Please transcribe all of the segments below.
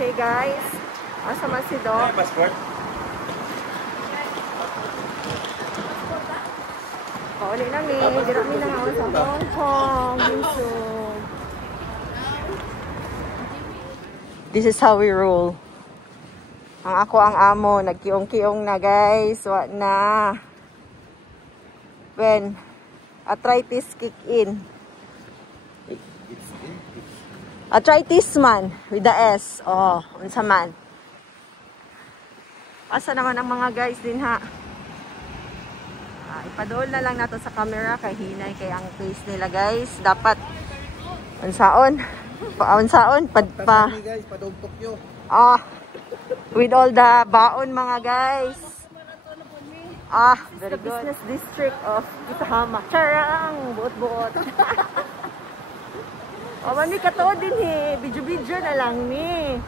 Okay guys, asa man si Doc? Passport? Pauli na mi, dira mi na sa Hong Kong, Binsong. This is how we roll. Ang ako ang amo, nagkiong-kiong na guys, wa na. When arthritis kick in. Arthritis man, with the S. Oh, unsa man. Asa naman ang mga guys din ha. Ipadool na lang nato sa camera kay hinay kay ang face nila guys. Dapat unsaon? Unsaon? Padpa. Guys, padong Tokyo. With all the baon mga guys. Very good. Business district of Itahama. Charang! Buot-buot. Mami katood din Bidyo-bidyo na lang ni.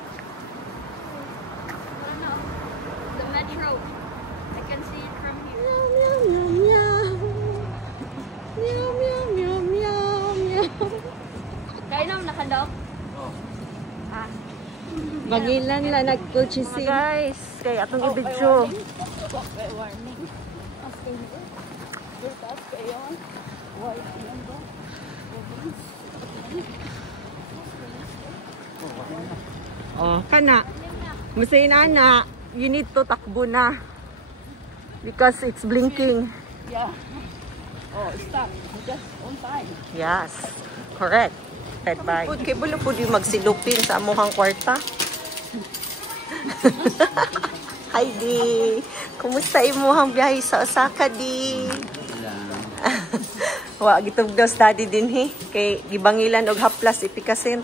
The metro. I can see it from here. Meow, meow, meow. Meow, meow, meow, meow, meow. Kaya naman nakadok? Magilan lang nagkuchisin. Guys, kay atong ibidyo. Warning. Kana. Masay na, you need to takbo na. Because it's blinking. Yeah. Stop. Just on time. Yes, correct. Bye. Kay bulo po di magsilupin sa amuhang kwarta. Hi di. Kumusta imuhang biyahe sa Osaka di? Wa gitugdos daddy din kay gibangilan og haplas ipikasin.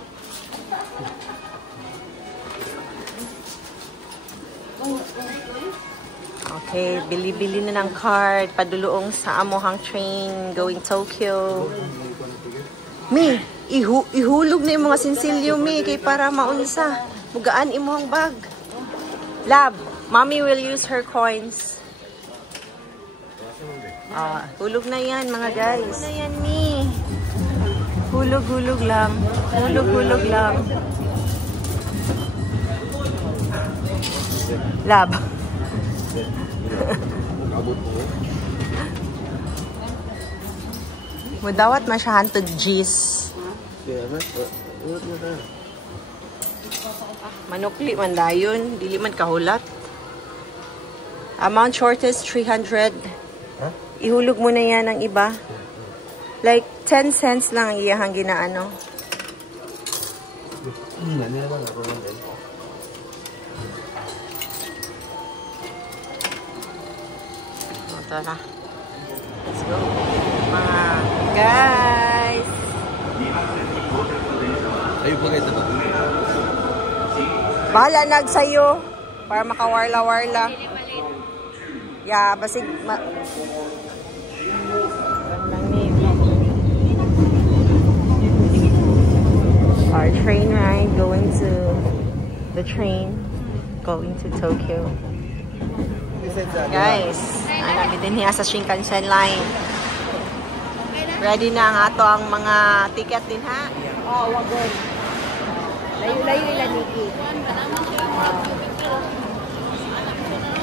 Okay, bili-bili na ng card padulong sa amuhang train going Tokyo. Mi, ihulog na yung mga sinsilyo mi kay para maunsa. Mugaan imuhang bag. Lab, mommy will use her coins. Hulog na yan mga guys. Hulog na yan mi. Hulog-hulog lang. Hulog-hulog lang. Lab. Mudawat masyahan to G's. Manukli man dayon, dili man kahulat. Amount shortest 300. Ihulog mo na yan ang iba. Like 10 cents lang ang iyahang ginaano. Tara. Let's go. Mga guys. Ayun po guys. Bahala nagsayo para makawarla-warla. Yeah, basig our train ride going to the train going to Tokyo. Guys, namin din niya sa Shinkansen line. Ready na ang ato ang mga ticket din ha? Wagon. Layo-layo ilan Nikki.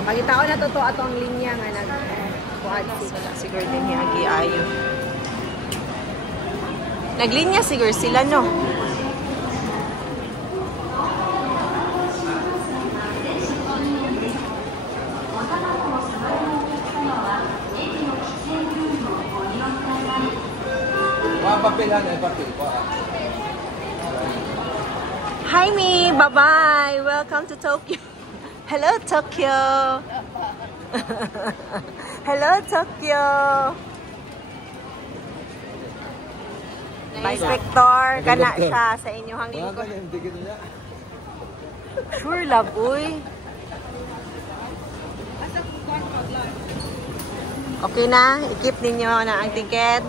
Magitao na to ato ang linya nga nag-kuhad sila. Siguro din niya agi-ayo. Naglinya siguro sila no? Hi me, bye-bye. Welcome to Tokyo. Hello Tokyo. Hello Tokyo. Inspector, kana siya sa inyong lingkod. Sure love, uy. Okay na, i-keep ninyo na ang ticket.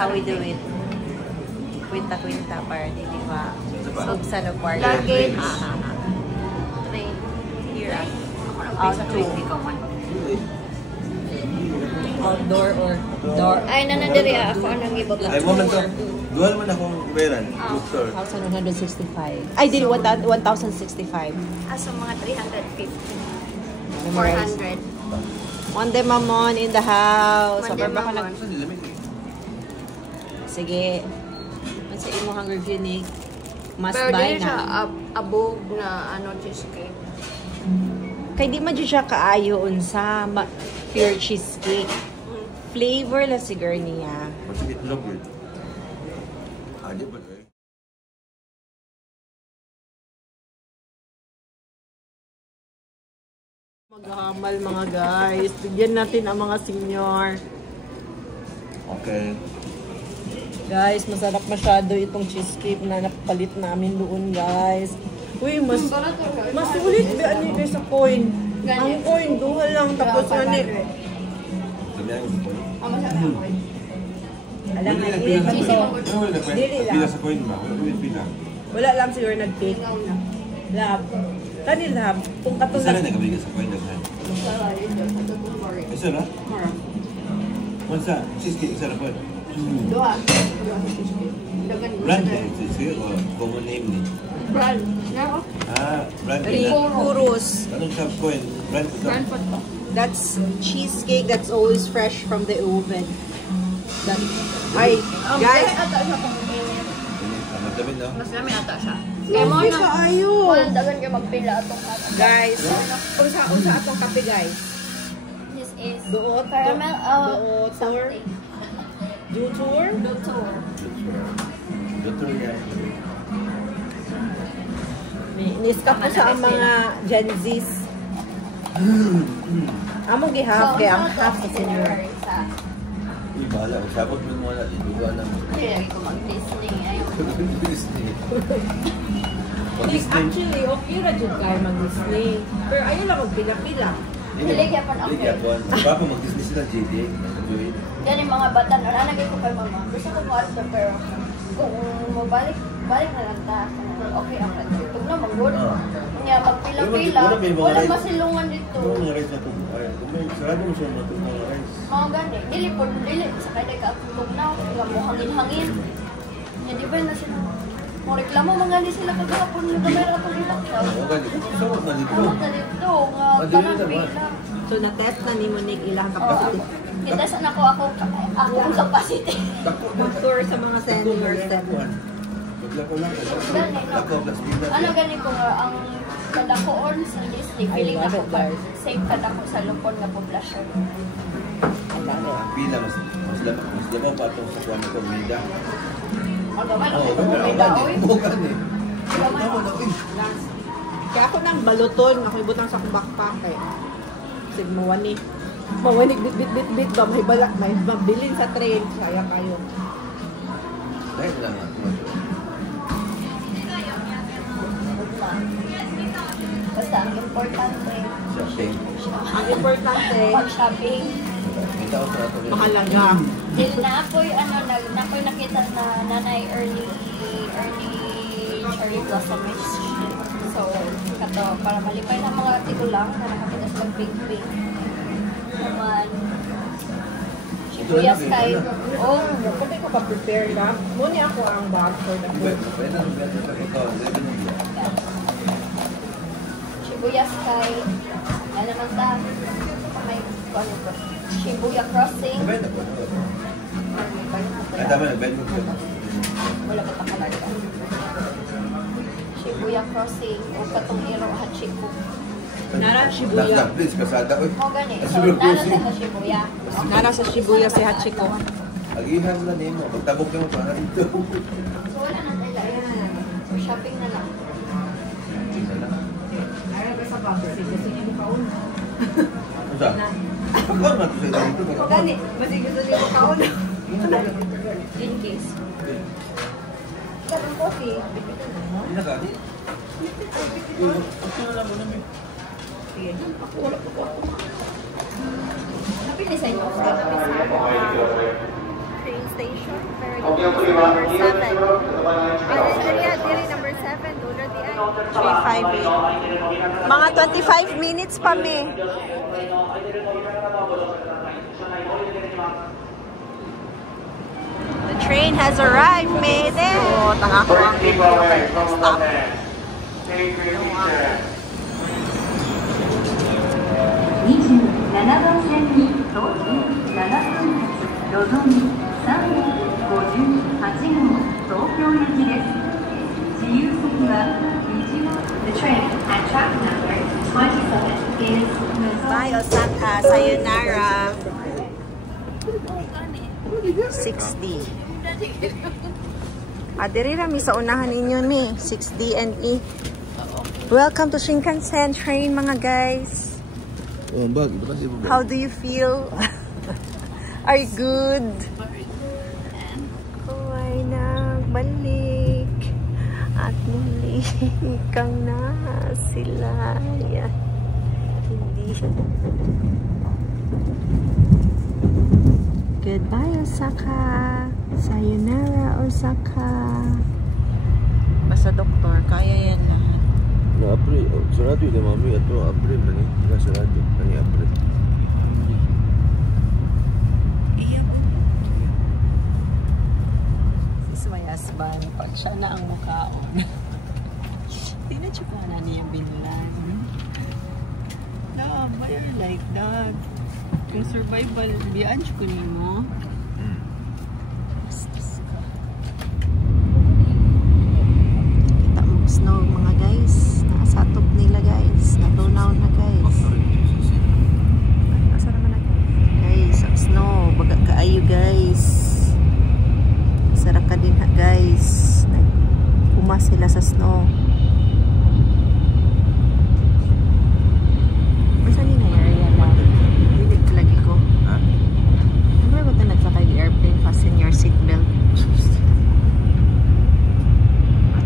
how we do it. Kwinta-kwinta para di ba? Subsan of party. Luggage. Train. Here. Outdoor or door. Ay, nanadiri ako anong ibaba. Ay mo man to. Dual man akong ibayaran. Doctor. 1,165. Ay, dili 1,065. Aso mga 350. Memorize. 400. Monday Mamon in the house. Monday Sobrang baka Mamon. Saan nilamig eh? Sige. Ano sa imo hang review ni must Pero buy dili siya na. abog na ano cheesecake. Kay di man jud siya kaayo unsa pure cheesecake. Flavor la siguro niya. What's it look good? Di ba eh? Maghamal mga guys. Bigyan natin ang mga senior. Okay. Guys, masarap masyado itong cheesecake na napalit namin doon, guys. Uy, mas ulit ba ano guys sa coin? Ang coin, duha lang. Tapos ano Sabi ang gusto ko. alam nga, dili lang. Pila sa coin ba? Wala pila. Wala lang siguro nag-pick. Lab. Kanil lab. Kung Isa katulad. na nagabigay sa coin daghan. Isa na? Mansa, cheesecake isa na po. Doha. Brand eh. Sige ko, common name ni. Brand. Nako. Brand eh. Purus. Anong shop coin? Brand ito. Brand po to. That's cheesecake that's always fresh from the oven. That, ay, guys. Ata siya kung mainit. Madamit na. Mas lami ata siya. Kaya mo na. Kaayo. Walang dagan kayo magpila atong kata. Guys, kung sa atong kape, guys. This is Duot. caramel Duot. something. Dutour. Dutour. Doctor yan. Niskap ko sa ang mga Gen Zs. Among gihap, kaya ang half sa senior. Uy, bahala. Sabot mo muna. Dito na. Hindi lagi ko mag-Disney. Ayun. Disney. Actually, okay ra jud kay mag-Disney. Pero ayaw lang magpila-pila. Hiligyan pa na ako. Papa mag-Disney sila, JD. Yan yung mga bata. Nananagay ko kay mama. Gusto ko mo-alter pero kung mabalik na lang ta. Okay ang kanta. Tug na mag-good. Kanya magpila-pila. Walang masilungan dito. Ano mga rice na ito? Sarado mo siya mga rice. Mga gani. Dili po. Dili. Sa kaya ka tugnaw. Nga mo hangin-hangin. Nga di ba na sila. Mo reklamo mga ni sila kagapon. Nga gamay ra itong ibakyaw. Oo, gani. Sarap na dito. Ano na dito? Nga tanan pila. So, na-test na ni Monique ilang capacity. Kitasan ako ang capacity. Mag-tour sa mga seniors. Maglako lang. Gani, no? Lako, plus pila. Ano gani ko nga, ang kadakoon sa Disney, feeling love ako it, pa, guys. same kadako sa lupon nga poblasyon. Pila, mas lama pa itong sa kuwan ito, Mida. Ang gamay lang Oo, ito kung may daoy. Oo, gani. Gamay Tama lang. na, uy. Kaya ako nang baluton, ako ibutang sa akong backpack eh. Kasi mawani. Mawani, bit ba? May balak, may mabilin sa train. Sayang kayo. Dahil lang ako. Basta ang importante, Shopping. Ang importante, pag-shopping. May tao sa ato. mahalaga. Dili na ako'y nako'y nakita na nanay early cherry blossom is so kato para malipay na mga tigulang na nakakita sa pink naman sibuyas kay Oh, kung ko pa-prepare ka, muna ako ang bag for the food. Pwede na bigyan sa ikaw. sibuyas kay ano naman ta may ano to Shibuya Crossing Pwede na po. Ay, tama na. Pwede mo. wala pa takalala Shibuya Crossing o katong Hiro Hachiko Nara Shibuya. Please, kasada ko. mo gani so Shibuya nara Crossing. sa Shibuya Nara sa Shibuya si Hachiko. Agihan mo na nimo. Magtabok ka mo para dito. so wala na tayo so shopping na lang Ay, sa bag. Sige, mo kaon. Usa? Pagkaon na ito sa dito. Gani, mas gusto niyo kaon. in case Ganun coffee. Hindi na gani. Ito na lang mo namin. Sige. Napili sa inyo. Train station. Pero number 7. Diri number 7. Dulo di ay. 358. Mga 25 minutes pa me. The train has arrived, Mayday! Oh, tanga ko ang video. Stop. The train at track number 27 is Bye, Osaka. Sayonara. 6D. Diri rami sa unahan ninyo ni 6D and E. Welcome to Shinkansen train, mga guys. How do you feel? Are you good? Kuway nagbalik at muli kang nasilayan. Hindi. Goodbye, Osaka. Sayonara, Osaka. Basta doktor, kaya yan lahat. April, sarado yung mami at April lagi. Sarado, kani April. Sis my husband, pag siya na ang mukhaon. Di na siya pa na niya binulan. No, but you're like that. Yung survival, biyaan siya ko niyo mo. Kita mo snow, mga guys. Nakasatop nila, guys. Natunaw na, guys. Asa naman na, guys? Ang snow. Baga kaayo, guys. Sarap ka din, guys. Nag-uma sila sa snow. Masa ni na area lang? Dilit lagi ko. Ano ba ito nagsakay the airplane? Fasten your seatbelt.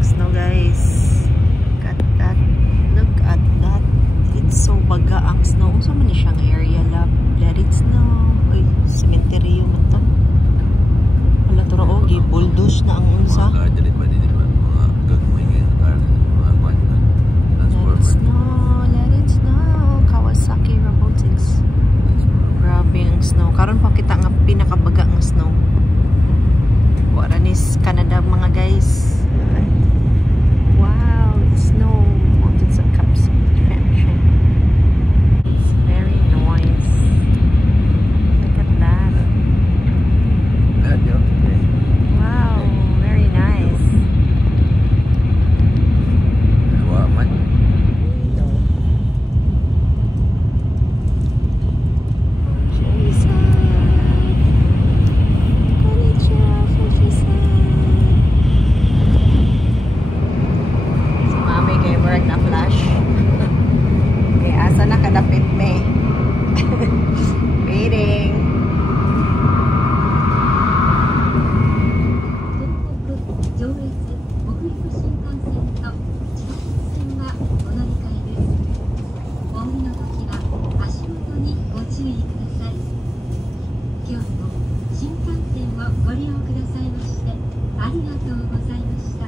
Snow, guys. Look at that. Look at that. It's so baga ang snow. Saan man siyang area lab? Let it snow. Uy, cemetery man to. Wala to rao. Bulldoze na ang unsa. Mga garden pa din naman. Mga gagawin ngayon. Mga kwantan. Let it snow. Let it snow. Kawasaki Robotics. Grabe ang snow. Karon pa kita nga pinakabaga ang snow. Waranis Canada, mga guys. Wow, it's snow. Mountains of caps. It's very nice. Look at that. Lahat yun. Wow, very nice. Dalawa man. Si Mami kay Berg na flash. Okay, asa na kadapit me? Waiting. 上越北陸新幹線と千葉線がお乗り換えです。お降りの時は足元にご注意ください。今日も新幹線をご利用くださいましてありがとうございました。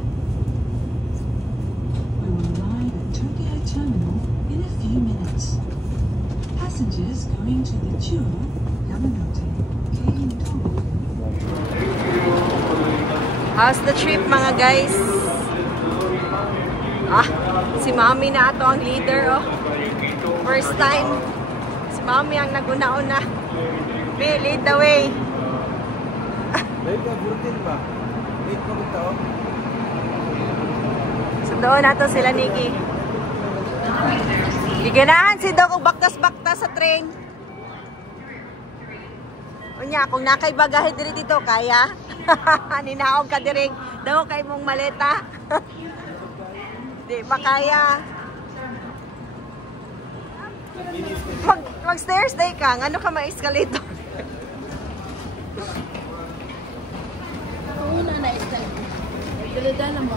We will arrive at Tokyo Terminal in a few minutes. Passengers going to the Chuo, Yamanote, Keihin-to. How's the trip, mga guys? Si Mami na ato ang leader, oh. First time. Si Mami ang naguna-una. May lead the way. Baik ka, burtin ba? Wait mo kita, oh. Sundoon nato sila, Nikki. Giganahan si Doc og baktas-baktas sa train. Unya, kung nakay bagahe diri dito, kaya? Ninaog ka diri. Daw kay mong maleta. Di ba kaya? Mag-stairs day ka. Ano ka ma-escalator?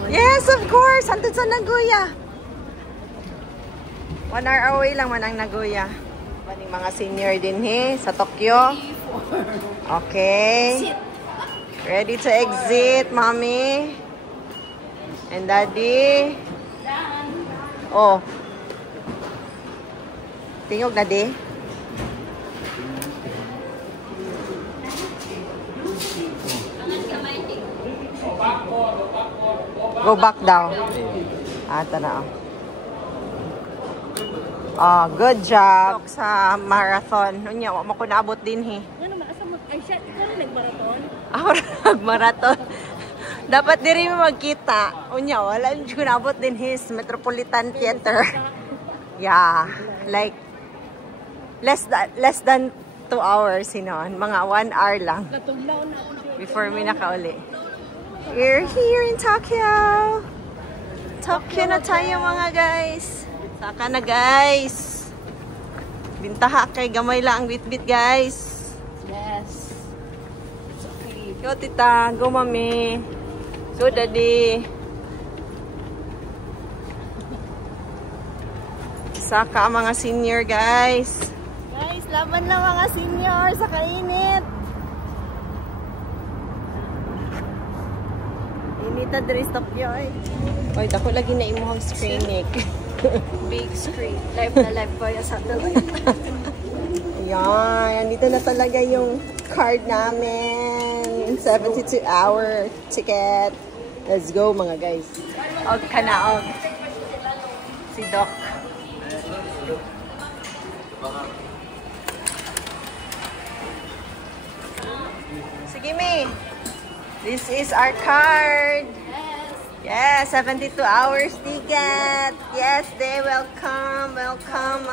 Yes, of course. Andun sa Nagoya. 1 hour away lang man ang Nagoya. Mga senior din sa Tokyo. Okay. Ready to exit, mommy? And daddy? Oh. Tingog na di? Go back daw. Tana. Oh, good job sa marathon. Unya, wa mo ko naabot din he. Ano man asa mo ay siya ikaw nagmarathon? Ako nag-marathon. Dapat diri mo magkita. Unya, wala ko naabot din his Metropolitan Theater. Yeah, like less than 2 hours, mga 1 hour lang. Natuglaw na ako. Before mi nakauli. We're here in Tokyo. Tokyo na tayo mga guys. Saka na guys. Bintaha kay gamay lang ang bit-bit guys. Yes. It's okay. Go tita, go mami. Go daddy. Saka ang mga senior guys. Guys, laban lang mga senior sa kainit. Inita diri sa Tokyo eh. Oy, dako lagi na imong screen nick. Big screen. Live na live ko yung satellite. Ayan, andito na talaga yung card namin. 72-hour ticket. Let's go mga guys. Og kanaog. Si Doc. Sige, May. This is our card. Yes, 72 hours ticket. Yes, they welcome. Welcome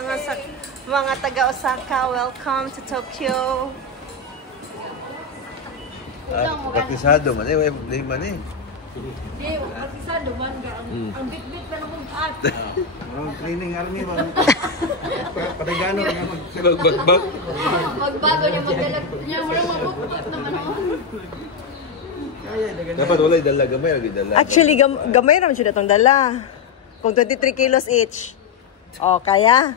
mga taga Osaka. Welcome to Tokyo. Praktisado man eh, may man eh. Di, praktisado man ka. Ang bit-bit pa naman at. Cleaning army man. Patigano na Magbago niya magdala niya. Walang mabukot naman ako. dapat wala dala gamay lagi dala. Actually, gamay naman siya itong dala. Kung 23 kilos each. Oh, kaya?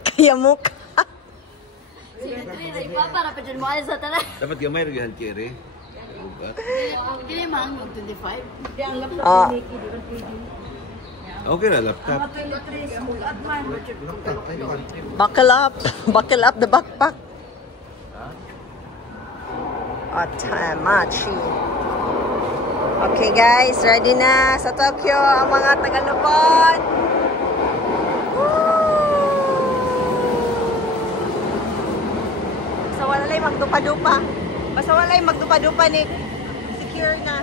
Kaya mo ka. Sige, para pa dyan mo alis sa tala. Dapat gamay lagi han kere. Hindi man, mag-25. Ah. Okay na laptop. Buckle up. Buckle up the backpack. Otamachi. Okay guys, ready na sa Tokyo ang mga taga-Lupon. Basta walay magdupa-dupa. Basta walay magdupa-dupa ni secure na.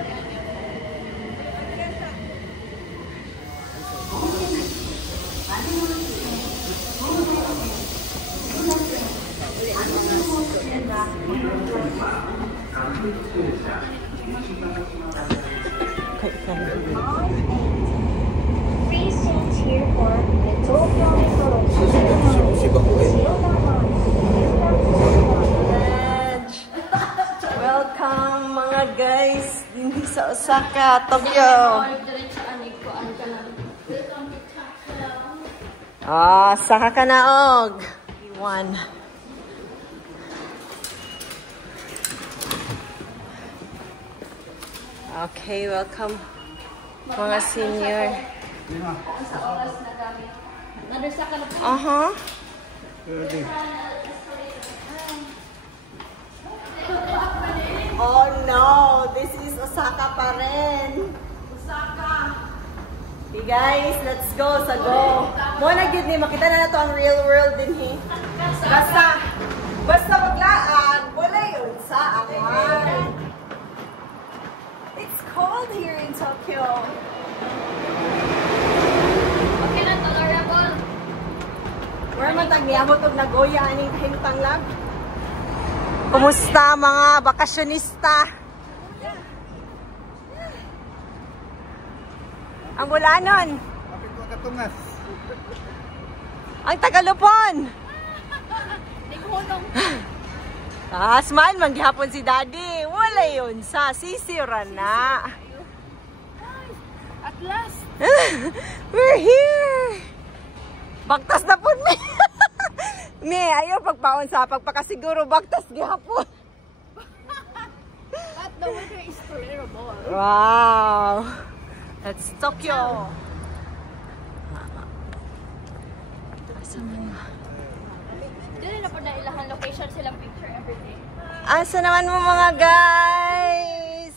Welcome mga guys din sa Osaka, Tokyo. Saka ka na og. One. Okay, welcome mga senior. Oh no, this is Osaka pa rin. Osaka. Okay guys, let's go sa go. Muna gid ni makita na nato ang real world din he. Basta maglaan, wala yun sa akin. It's cold here in Tokyo. Okay na, tolerable. Where man tagniabot og Nagoya aning himtang lag. Kumusta mga bakasyonista? Ang Bulanon. Ang Tagalupon. Smile man gihapon si Daddy. Wala yun sa sisira na. At last. We're here. Bagtas na po me. Me, ayaw pagpaon sa pagpakasiguro bagtas gihapon. unforgettable. Wow! That's Tokyo! Dili na po na ilang location silang picture everyday. Asa naman mo mga guys?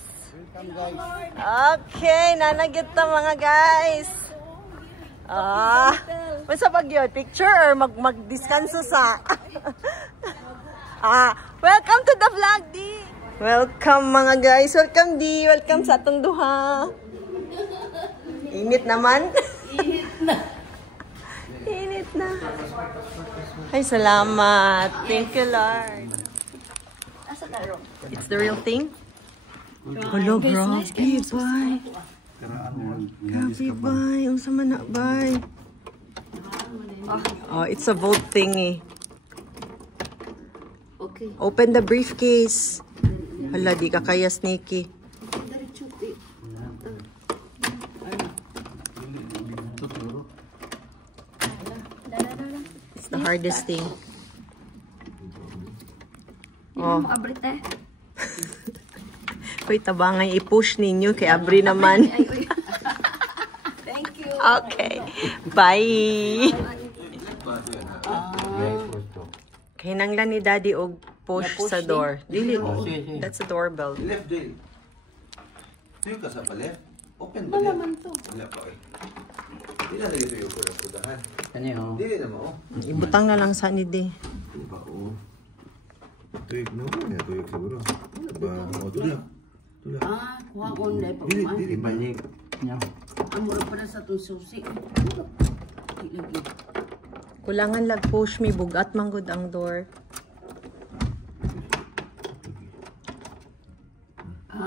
Okay, nanagyot ta mga guys. Masa pag yun? Picture or mag-diskanso sa? Welcome to the vlog, D! Welcome mga guys. Welcome, D. Welcome sa atong duha. Init naman. Init na. Init na. Ay, salamat. Thank you, Lord. Asa taro? It's the real thing? Hello, grabe, bye. Grabe, bye. Ang sama na, bye. Oh, it's a vote thingy. Okay. Open the briefcase. Hala, di ka kaya sneaky. It's the hardest thing. Oh. Makabrit eh. Uy, tabangay i-push ninyo kay Abri naman. Thank you. Okay. Bye. Hinanglan ni Daddy og push sa door. Dili. That's a doorbell. Left din. Tuyo ka sa paleft. Open ba yan? Wala pa eh. Hindi na nagito yung pura-purahan. Dili na mo. Ibutang na lang sa ni Di. Hindi ba o? Tuyo na mo. Tuyo ka bro. Ba, o tuyo. Kuha ko na pa Dili, kuha. dili. Balik. Amuro para sa itong susi. Lagi. Kulangan lag push me bugat manggod ang door.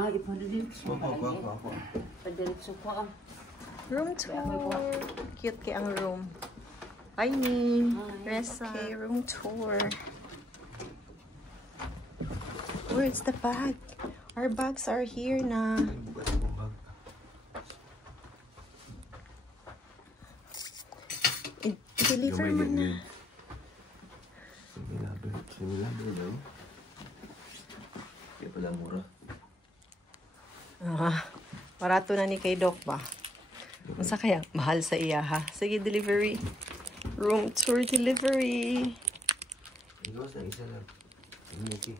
Ipadiritso. Ako. Padiritso ko ang. Room tour. Cute kay ang room. Hi, Ning. Resa. Okay, room tour. Where's the bag? Our bags are here na. I-deliver mo na. Similabi daw. Kaya pala mura. Barato na ni kay Doc ba? Masa kaya? Mahal sa iya ha. Sige, delivery. Room tour delivery. Ikaw sa isa lang. Okay.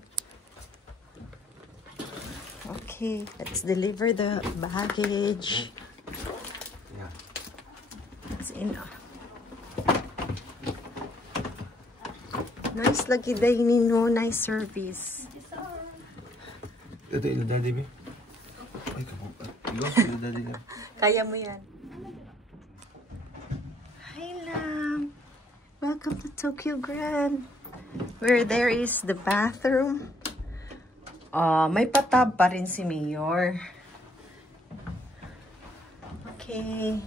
Okay, let's deliver the baggage. Yeah. It's in. Nice lagi day nino, nice service. Ito yung daddy ba? Ay, kamuka. Ikaw sa daddy lang. Kaya mo yan. Hi, Lam. Welcome to Tokyo Grand. Where there is the bathroom. May patab pa rin si Mayor. Okay.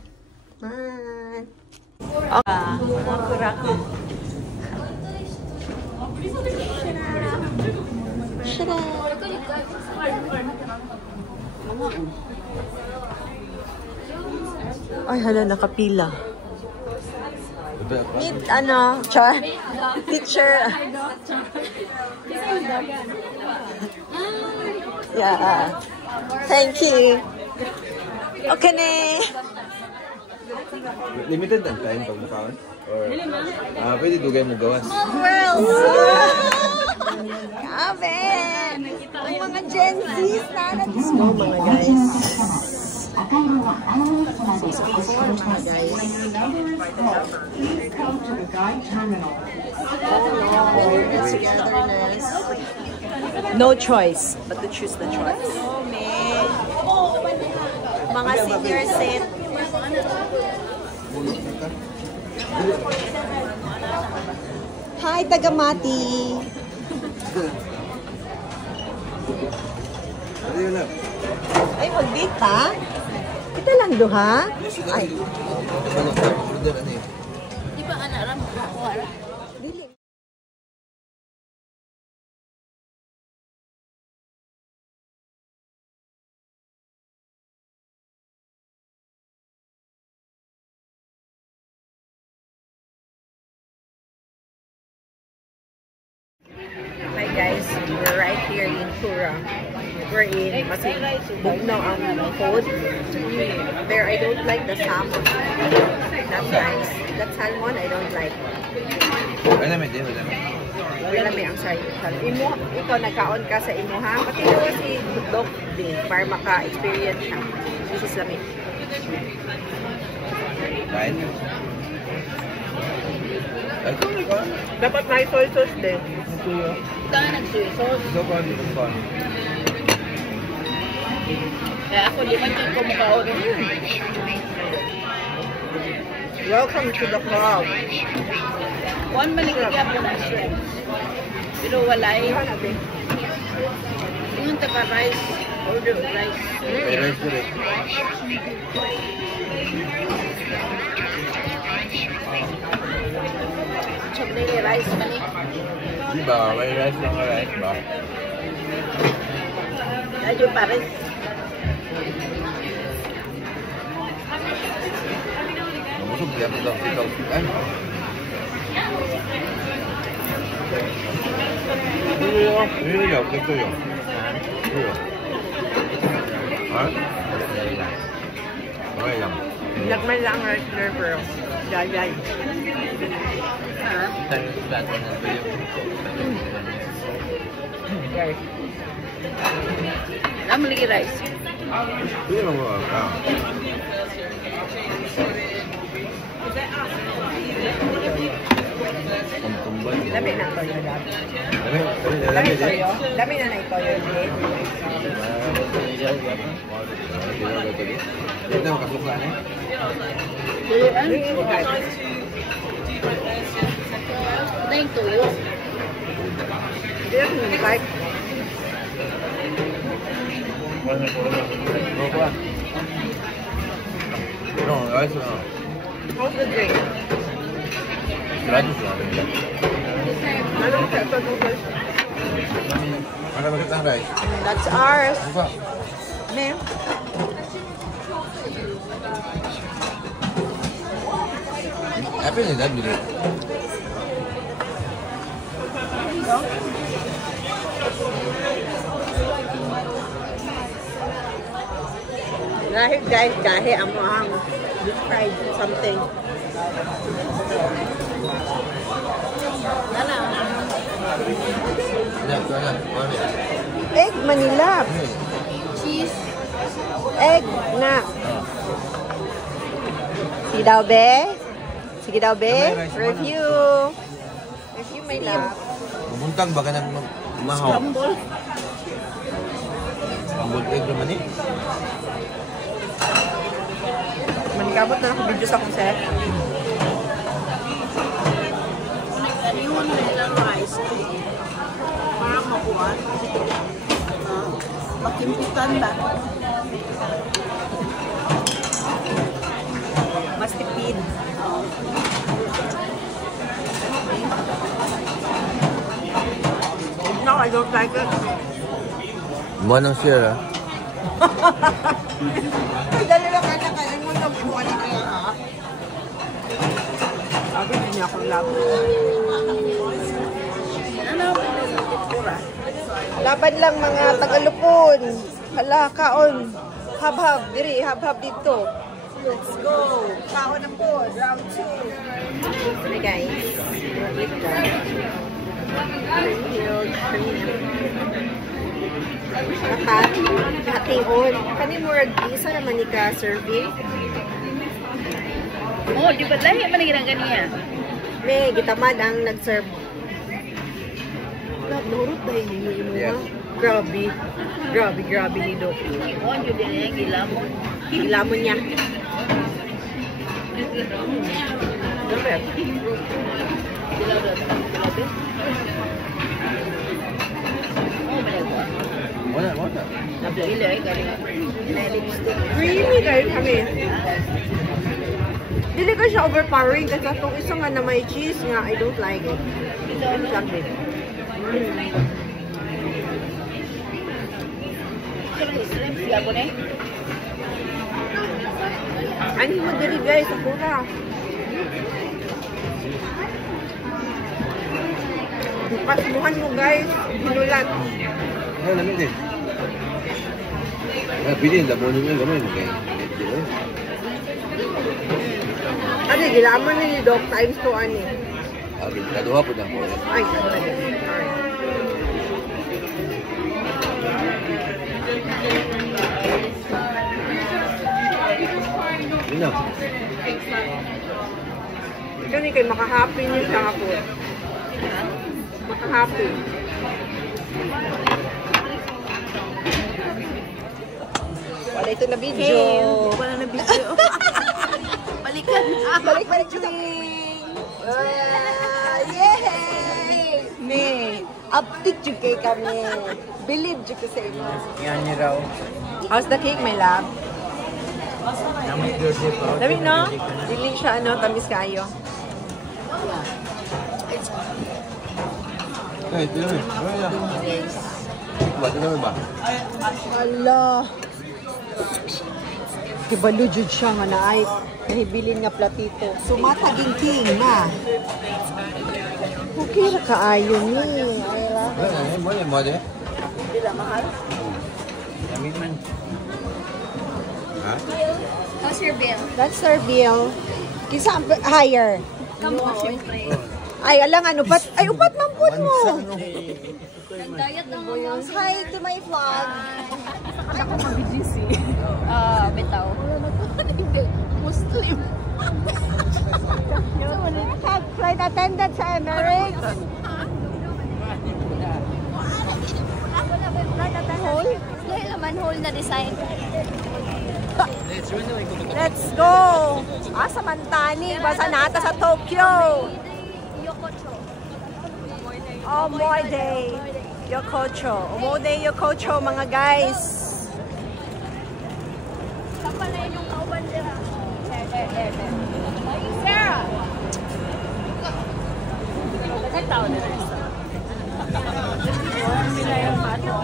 Bye. Kurako. Ay, hala, nakapila. Meet, Char? Teacher. Yeah. Thank you. Okay na. Limited ang time pag makaon? Or, pwede dugay mo gawas. World! Grabe! Ang mga Gen Z's na nag-go, mga guys. No choice, but to choose the choice. Oh, man. Mga senior set. Hi, Tagamati. Ay, mag-date ha? Kita lang duha? Ay. Di ba anak ram? Dili. Hi guys, we're right here in Kura. wherein mas bugnaw ang food. There, I don't like the salmon. Not nice. That salmon, I don't like. Wala may din, wala may. Wala may ang sayo. Ikaw, nagkaon ka sa imuha. Patilo si Doc din para maka-experience siya. This is lamig. Kain. Dapat may soy sauce din. Ito nga nag-soy sauce. Ito ko, dito ko. Kaya ako di man ko mukha-order. Welcome to the club. One maligaya po na shrimp. Pero walay. Yung taga-rice. Order of rice. May rice ulit. Chocolate rice man eh. Di ba? May rice lang ka rice ba? Medyo pares. Mamusog siya. Ikaw. Ay. Ito yun. Ito yun. Ha? Okay lang. Lagman lang rice there, pero yayay. Guys. Ang maligi rice. Hindi lang mo. Tumbal. Dami na ito yun. Dami. Dami ito yun. Dami na ito yun. Ito yung kasuka niya. Ito yung tuyo. This is like No, rice na. how's the drink? Gratis lang. Anong sa ito? Ano ba kita rice? That's ours. Ano ba? Ma'am. Apple ni dad dito. Dahil guys, dahil ang deep fried something. Egg Manila. Cheese. Egg na. Sige daw, be. Sige daw, be. Review. Review, my love. Muntang baka na mahaw. Scramble. Scrambled egg naman eh. Manikabot na ako video sa kong set. Nag-aniwan na nilang rice. Para makuha. Makimpitan ba? Mas tipid. No, I don't like it. Buwan ng share ah. Dali lang ka na kayo mo na buwan na kaya ha. Sabi niya akong labo. Ano? Pura. Laban lang mga Tagalupon. Hala, kaon. Hab-hab, diri, hab-hab dito. Let's go. Kaon na po, round 2. Hey guys. Nakatingon. Kani murag isa naman ni ka serving. Oh, di ba lahi man ang ganiya? May gitamad ang nag-serve. Nahurot dahil mo Yes. Grabe. Grabe ni Doc. Oh, yun din yung gilamon. Ilamon niya. Grabe. Oh, malagwa. Wala. Napili ay galing. Creamy dahil kami. Dili ko siya overpowering kasi itong isa nga na may cheese nga, I don't like it. Yun lang din. Gabon eh. Ano mo diri guys, sa pura. Pasmuhan mo guys, hinulat. Ano namin din? Bilhin, lamunin nyo gamay. Ano, gilaman ni Doc times 2 ani. Kaduha po na po. Ay, sorry. Yun na. Gani kay makahappy niyo siya nga po. Makahappy. Wala ito na video. Wala na video. Balikan. Balik ching. Yay! Me, update jud kay kami. Believe jud ko sa inyo. Yan niyo raw. How's the cake, my love? Namay girlfriend po. Dami, no? Dili siya, ano, tamis kayo. Eh, ito na. Ito na ba? Ala. Kibalo jud siya nga naay. Nahibilin nga platito. Sumataging king na. Okay ra kaayo ni. Ayla. Mo de. Dila mahal. Damit man. Ha? How's your bill? That's our bill. Kisa higher. Come on, syempre. Ay, alang ano, ay, upat man po mo. Nag-diet ng mga Hi to my vlog. Ako mag-BGC. bitaw. Hindi. Muslim. Flight attendant sa Emirates. Hole? Dahil naman hole na design. Let's go! Sa Mantani, basa nata sa Tokyo. Yokocho. Omoide Yokocho. Omoide Yokocho, mga guys. Kapal na yun yung kauban nila. Sarah! Nagtao na rin. Sila yung mato.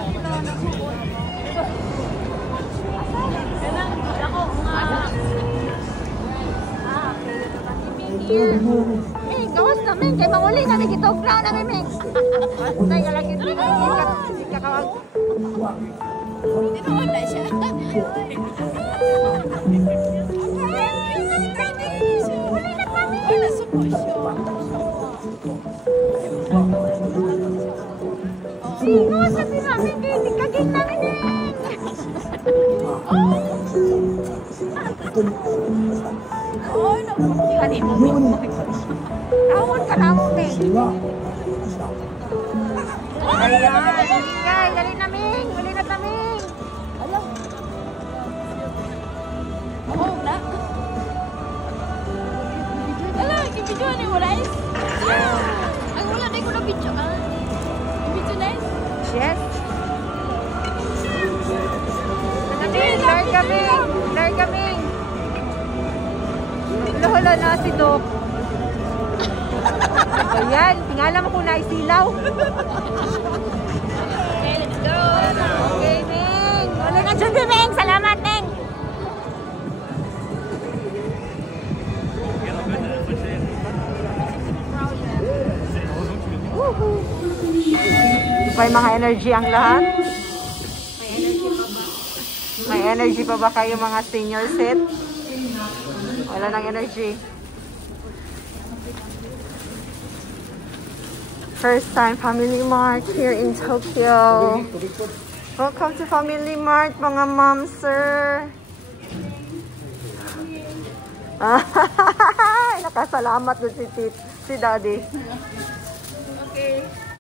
Gawas namin, kay manguli namin kitog brown namin, Ming. Bastay ka lang yun, hindi ka kawag. Tinawag na siya. Huli na kami. Wala supo siya. Gawas namin namin, hindi kagin namin, Ming. Oh, Kani mo, Ming. Tawon ka na mo, Ming. Ayan, ingay, dali na, Ming. Huli na taming. alam. Oh, na. Ala, kibidyo ni mo, guys. Ang wala na ko na video. Video na yun. Yes. Blur kaming. Blur kaming. Hula na si Doc. Ayan, tingala mo kung naisilaw. Okay, let's go. Okay, Ming. Huli na dyan, Ming. Salamat, Ming. May mga energy ang lahat? May energy pa ba kayo mga senior set? Wala nang energy. First time Family Mart here in Tokyo. Welcome to Family Mart, mga mom, sir. Nakasalamat doon si Daddy.